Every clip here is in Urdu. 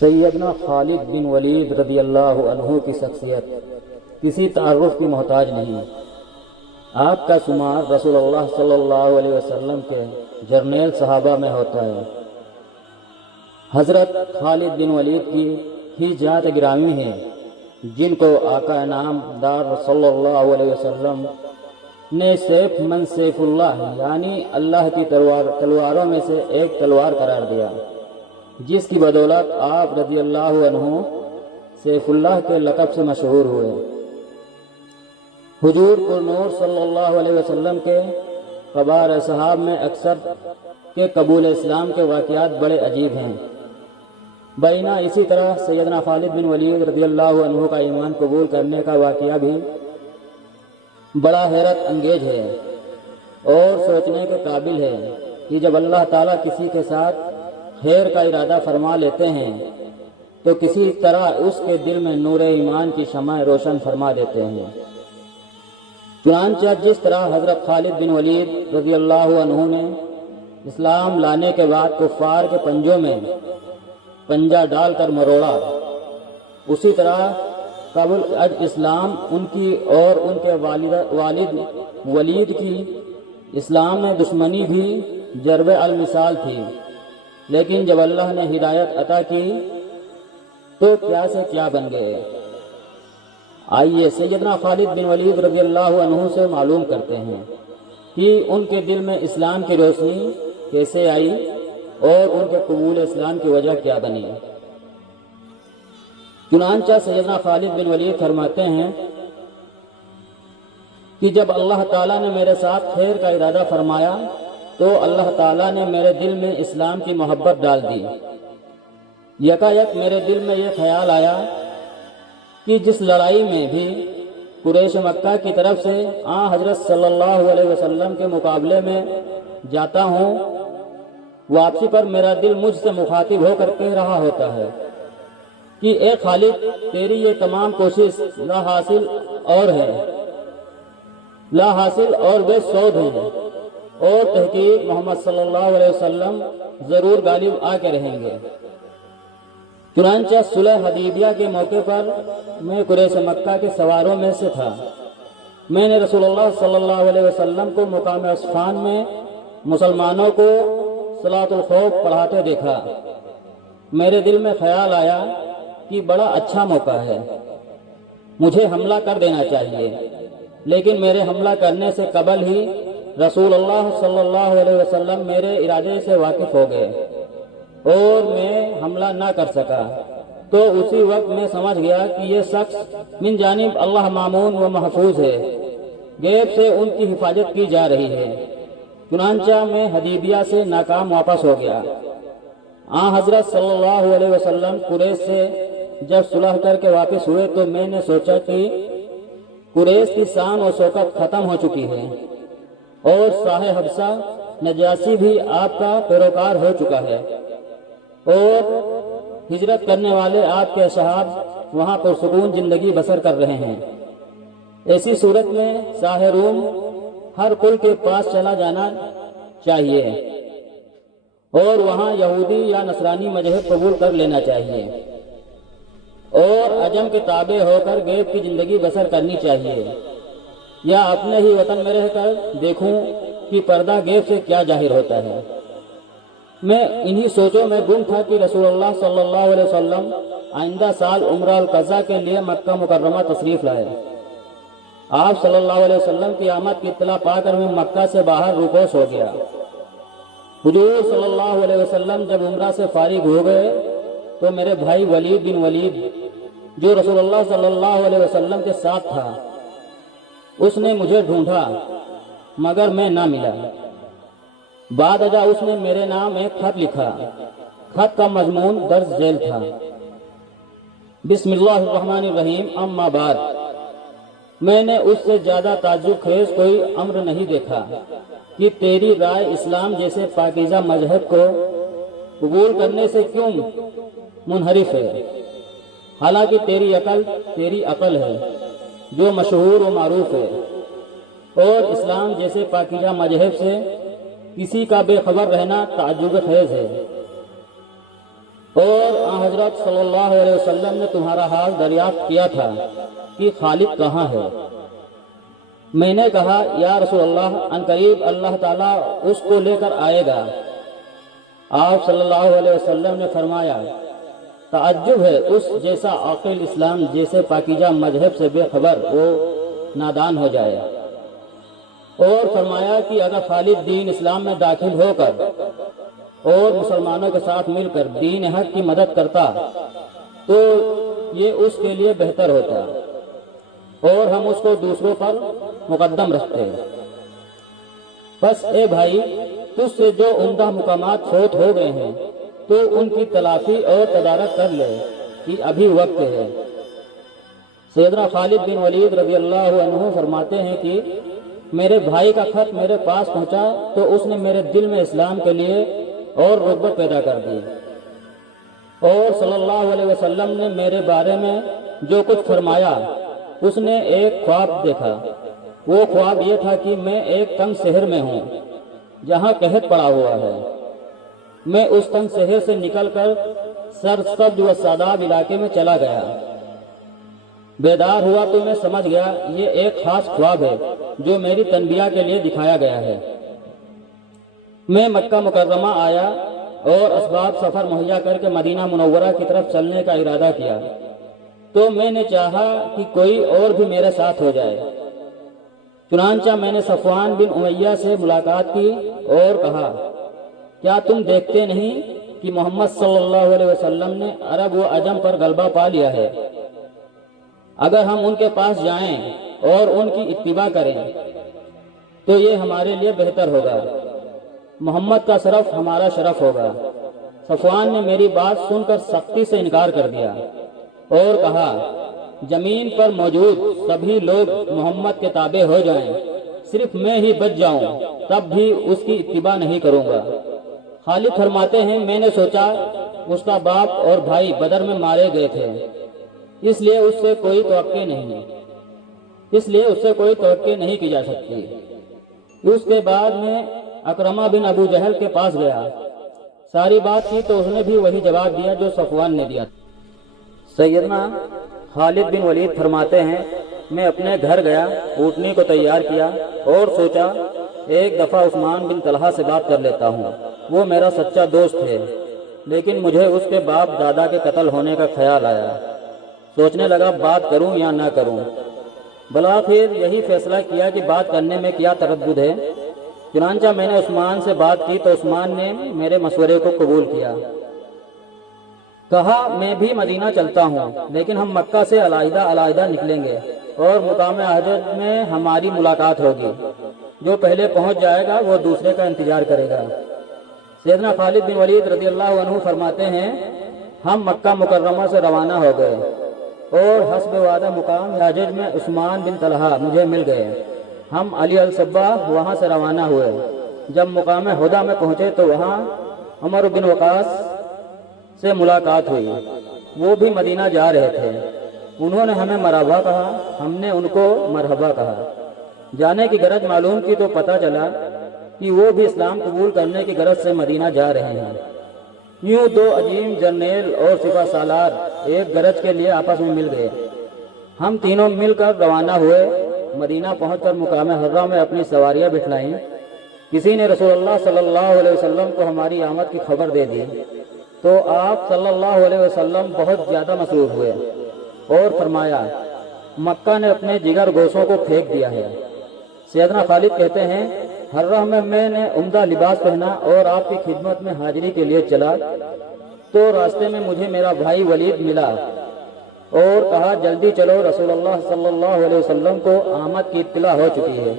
سیدنا خالد بن ولید رضی اللہ عنہ کی شخصیت کسی تعارف کی محتاج نہیں۔ آپ کا شمار رسول اللہ صلی اللہ علیہ وسلم کے جرنیل صحابہ میں ہوتا ہے۔ حضرت خالد بن ولید کی ہی ذات گرامی ہے جن کو آقا انعام دار صلی اللہ علیہ وسلم نے سیف من سیف اللہ یعنی اللہ کی تلواروں میں سے ایک تلوار قرار دیا، جس کی بدولت آپ رضی اللہ عنہ سیف اللہ کے لقب سے مشہور ہوئے۔ حضور پر نور صلی اللہ علیہ وسلم کے کبار اصحاب میں اکثر کے قبول اسلام کے واقعات بڑے عجیب ہیں۔ بینہ اسی طرح سیدنا خالد بن ولید رضی اللہ عنہ کا ایمان قبول کرنے کا واقعہ بھی بڑا حیرت انگیز ہے اور سوچنے کے قابل ہے کہ جب اللہ تعالیٰ کسی کے ساتھ خیر کا ارادہ فرما لیتے ہیں تو کسی طرح اس کے دل میں نور ایمان کی شمع روشن فرما دیتے ہیں۔ چنانچہ جس طرح حضرت خالد بن ولید رضی اللہ عنہ نے اسلام لانے کے بعد کفار کے پنجوں میں پنجہ ڈال کر مروڑا، اسی طرح قبل از اسلام ان کی اور ان کے والد ولید کی اسلام میں دشمنی بھی ضرب المثال تھی، لیکن جب اللہ نے ہدایت عطا کی تو کیا سے کیا بن گئے۔ آئیے سیدنا خالد بن ولید رضی اللہ عنہ سے معلوم کرتے ہیں کہ ان کے دل میں اسلام کی روشنی کیسے آئی اور ان کے قبول اسلام کی وجہ کیا بنی۔ چنانچہ سیدنا خالد بن ولید فرماتے ہیں کہ جب اللہ تعالیٰ نے میرے ساتھ خیر کا ارادہ فرمایا تو اللہ تعالیٰ نے میرے دل میں اسلام کی محبت ڈال دی۔ یکایک میرے دل میں یہ خیال آیا کہ جس لڑائی میں بھی قریش مکہ کی طرف سے حضرت صلی اللہ علیہ وسلم کے مقابلے میں جاتا ہوں، واپسی پر میرا دل مجھ سے مخاطب ہو کر کہہ رہا ہوتا ہے کہ اے خالد، تیری یہ تمام کوشش لا حاصل اور بے سود ہیں، اور تحقیق محمد صلی اللہ علیہ وسلم ضرور غالب آ کے رہیں گے۔ چنانچہ صلح حدیبیہ کے موقع پر میں قریش مکہ کے سواروں میں سے تھا۔ میں نے رسول اللہ صلی اللہ علیہ وسلم کو مقام عصفان میں مسلمانوں کو صلاۃ الخوف پڑھاتے دیکھا۔ میرے دل میں خیال آیا کہ بڑا اچھا موقع ہے، مجھے حملہ کر دینا چاہیے، لیکن میرے حملہ کرنے سے قبل ہی رسول اللہ صلی اللہ علیہ وسلم میرے ارادے سے واقف ہو گئے اور میں حملہ نہ کر سکا۔ تو اسی وقت میں سمجھ گیا کہ یہ شخص من جانب اللہ مامون و محفوظ ہے، غیب سے ان کی حفاظت کی جا رہی ہے۔ چنانچہ میں حدیبیہ سے ناکام واپس ہو گیا۔ حضرت صلی اللہ علیہ وسلم قریش سے جب صلح کر کے واپس ہوئے تو میں نے سوچا کہ قریش کی شان و شوکت ختم ہو چکی ہے اور شاہ حبشہ نجاشی بھی آپ کا پیروکار ہو چکا ہے اور ہجرت کرنے والے آپ کے اصحاب وہاں پر سکون زندگی بسر کر رہے ہیں۔ ایسی صورت میں شاہ روم ہر کل کے پاس چلا جانا چاہیے اور وہاں یہودی یا نصرانی مذہب قبول کر لینا چاہیے اور عجم کے تابع ہو کر غیب کی زندگی بسر کرنی چاہیے، یا اپنے ہی وطن میں رہ کر دیکھوں کہ پردہ غیب سے کیا ظاہر ہوتا ہے۔ میں انہی سوچوں میں گم تھا کہ رسول اللہ صلی اللہ علیہ وسلم آئندہ سال عمرہ القضاء کے لیے مکہ مکرمہ تشریف لائے۔ آپ صلی اللہ علیہ وسلم کی آمد کی اطلاع پا کر میں مکہ سے باہر روپوش ہو گیا۔ حضور صلی اللہ علیہ وسلم جب عمرہ سے فارغ ہو گئے تو میرے بھائی ولید بن ولید جو رسول اللہ صلی اللہ علیہ وسلم کے ساتھ تھا، اس نے مجھے ڈھونڈا مگر میں نہ ملا۔ بعد ازاں اس نے میرے نام ایک خط لکھا۔ خط کا مضمون درج ذیل تھا: بسم اللہ الرحمن الرحیم، اما بعد۔ میں نے اس سے زیادہ تعجب خیز کوئی امر نہیں دیکھا کہ تیری رائے اسلام جیسے پاکیزہ مذہب کو قبول کرنے سے کیوں منحرف ہے، حالانکہ تیری عقل ہے جو مشہور و معروف ہے، اور اسلام جیسے پاکیزہ مذہب سے کسی کا بے خبر رہنا تعجب خیز ہے۔ اور حضرت صلی اللہ علیہ وسلم نے تمہارا حال دریافت کیا تھا کہ خالد کہاں ہے؟ میں نے کہا یا رسول اللہ عنقریب اللہ تعالیٰ اس کو لے کر آئے گا۔ آپ صلی اللہ علیہ وسلم نے فرمایا تعجب ہے اس جیسا عاقل اسلام جیسے پاکیزہ مذہب سے بے خبر وہ نادان ہو جائے۔ اور فرمایا کہ اگر خالد دین اسلام میں داخل ہو کر اور مسلمانوں کے ساتھ مل کر دین حق کی مدد کرتا تو یہ اس کے لیے بہتر ہوتا اور ہم اس کو دوسروں پر مقدم رکھتے۔ بس اے بھائی تجھ سے جو عمدہ مقامات فوت ہو گئے ہیں تو ان کی تلافی اور تدارک کر لے کہ ابھی وقت ہے۔ سیدنا خالد بن ولید رضی اللہ عنہ فرماتے ہیں کہ میرے بھائی کا خط میرے پاس پہنچا تو اس نے میرے دل میں اسلام کے لیے اور رغبت پیدا کر دی، اور صلی اللہ علیہ وسلم نے میرے بارے میں جو کچھ فرمایا اس نے ایک خواب دیکھا۔ وہ خواب یہ تھا کہ میں ایک تنگ شہر میں ہوں جہاں قحط پڑا ہوا ہے۔ میں اس تنگ شہر سے نکل کر سرسبز و شاداب علاقے میں چلا گیا۔ بیدار ہوا تو میں سمجھ گیا یہ ایک خاص خواب ہے جو میری تنبیہ کے لیے دکھایا گیا ہے۔ میں مکہ مکرمہ آیا اور اسباب سفر مہیا کر کے مدینہ منورہ کی طرف چلنے کا ارادہ کیا تو میں نے چاہا کہ کوئی اور بھی میرے ساتھ ہو جائے۔ چنانچہ میں نے صفوان بن امیہ سے ملاقات کی اور کہا کیا تم دیکھتے نہیں کہ محمد صلی اللہ علیہ وسلم نے عرب و عجم پر غلبہ پا لیا ہے؟ اگر ہم ان کے پاس جائیں اور ان کی اتباع کریں تو یہ ہمارے لیے بہتر ہوگا، محمد کا شرف ہمارا شرف ہوگا۔ صفوان نے میری بات سن کر سختی سے انکار کر دیا اور کہا زمین پر موجود سبھی لوگ محمد کے تابع ہو جائیں، صرف میں ہی بچ جاؤں تب بھی اس کی اتباع نہیں کروں گا۔ خالد فرماتے ہیں میں نے سوچا اس کا باپ اور بھائی بدر میں مارے گئے تھے، اس لیے اس سے کوئی توقع نہیں کی جا سکتی۔ اس کے بعد میں اکرمہ بن ابو جہل کے پاس گیا، ساری بات کی تو اس نے بھی وہی جواب دیا جو صفوان نے دیا۔ سیدنا خالد بن ولید فرماتے ہیں میں اپنے گھر گیا، اونٹنی کو تیار کیا اور سوچا ایک دفعہ عثمان بن طلحہ سے بات کر لیتا ہوں، وہ میرا سچا دوست ہے، لیکن مجھے اس کے باپ دادا کے قتل ہونے کا خیال آیا۔ سوچنے لگا بات کروں یا نہ کروں، بلاخر یہی فیصلہ کیا کہ بات کرنے میں کیا تردد ہے۔ چنانچہ میں نے عثمان سے بات کی تو عثمان نے میرے مشورے کو قبول کیا۔ کہا میں بھی مدینہ چلتا ہوں لیکن ہم مکہ سے علیحدہ علیحدہ نکلیں گے اور مقام حجت میں ہماری ملاقات ہوگی، جو پہلے پہنچ جائے گا وہ دوسرے کا انتظار کرے گا۔ سیدنا خالد بن ولید رضی اللہ عنہ فرماتے ہیں ہم مکہ مکرمہ سے روانہ ہو گئے اور حسب وعدہ مقام حجت میں عثمان بن طلحہ مجھے مل گئے۔ ہم علی الصبا وہاں سے روانہ ہوئے۔ جب مقام ہدہ میں پہنچے تو وہاں عمر بن وقاص سے ملاقات ہوئی، وہ بھی مدینہ جا رہے تھے۔ انہوں نے ہمیں مرحبا کہا، ہم نے ان کو مرحبا کہا۔ جانے کی غرض معلوم کی تو پتہ چلا کہ وہ بھی اسلام قبول کرنے کی غرض سے مدینہ جا رہے ہیں۔ یوں دو عظیم جرنیل اور سپہ سالار ایک غرض کے لیے آپس میں مل گئے۔ ہم تینوں مل کر روانہ ہوئے۔ مدینہ پہنچ کر مقام حرہ میں اپنی سواریاں بٹھلائیں۔ کسی نے رسول اللہ صلی اللہ علیہ وسلم کو ہماری آمد کی خبر دے دی تو آپ صلی اللہ علیہ وسلم بہت زیادہ مسرور ہوئے اور فرمایا مکہ نے اپنے جگر گوشوں کو پھینک دیا ہے۔ سیدنا خالد کہتے ہیں حرہ میں نے عمدہ لباس پہنا اور آپ کی خدمت میں حاضری کے لیے چلا تو راستے میں مجھے میرا بھائی ولید ملا اور کہا جلدی چلو، رسول اللہ صلی اللہ علیہ وسلم کو آمد کی اطلاع ہو چکی ہے۔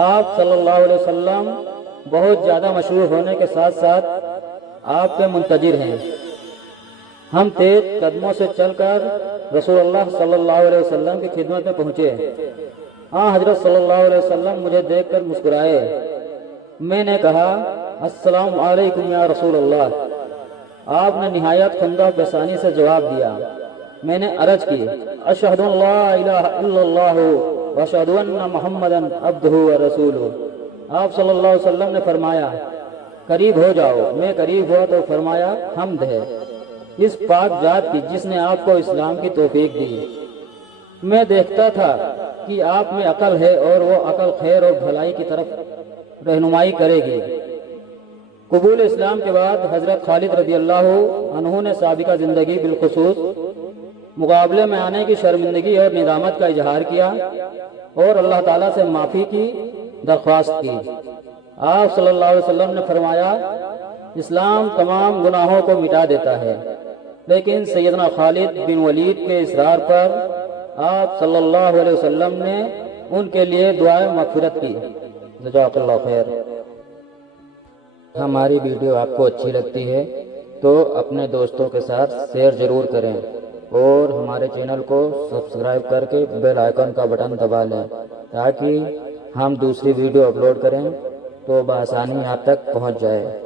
آپ صلی اللہ علیہ وسلم بہت زیادہ مشہور ہونے کے ساتھ ساتھ آپ کے منتظر ہیں۔ ہم تیز قدموں سے چل کر رسول اللہ صلی اللہ علیہ وسلم کی خدمت میں پہنچے۔ حضرت صلی اللہ علیہ وسلم مجھے دیکھ کر مسکرائے۔ میں نے کہا السلام علیکم یا رسول اللہ۔ آپ نے نہایت خندہ پیشانی سے جواب دیا۔ میں نے عرض کی اشہد ان لا الہ الا اللہ واشہد ان محمدا عبدہ ورسولہ۔ آپ صلی اللہ علیہ وسلم نے فرمایا قریب ہو جاؤ۔ میں قریب ہوا تو فرمایا حمد ہے، اس پاک ذات کی جس نے آپ کو اسلام کی توفیق دی۔ میں دیکھتا تھا کہ آپ میں عقل ہے اور وہ عقل خیر اور بھلائی کی طرف رہنمائی کرے گی۔ قبول اسلام کے بعد حضرت خالد رضی اللہ عنہ نے سابقہ زندگی بالخصوص مقابلے میں آنے کی شرمندگی اور ندامت کا اظہار کیا اور اللہ تعالیٰ سے معافی کی درخواست کی۔ آپ صلی اللہ علیہ وسلم نے فرمایا، اسلام تمام گناہوں کو مٹا دیتا ہے، لیکن سیدنا خالد بن ولید کے اصرار پر آپ صلی اللہ علیہ وسلم نے ان کے لیے دعائے مغفرت کی۔ جزاک اللہ خیر۔ ہماری ویڈیو آپ کو اچھی لگتی ہے تو اپنے دوستوں کے ساتھ شیئر ضرور کریں اور ہمارے چینل کو سبسکرائب کر کے بیل آئیکن کا بٹن دبا لیں تاکہ ہم دوسری ویڈیو اپلوڈ کریں تو بآسانی آپ تک پہنچ جائے۔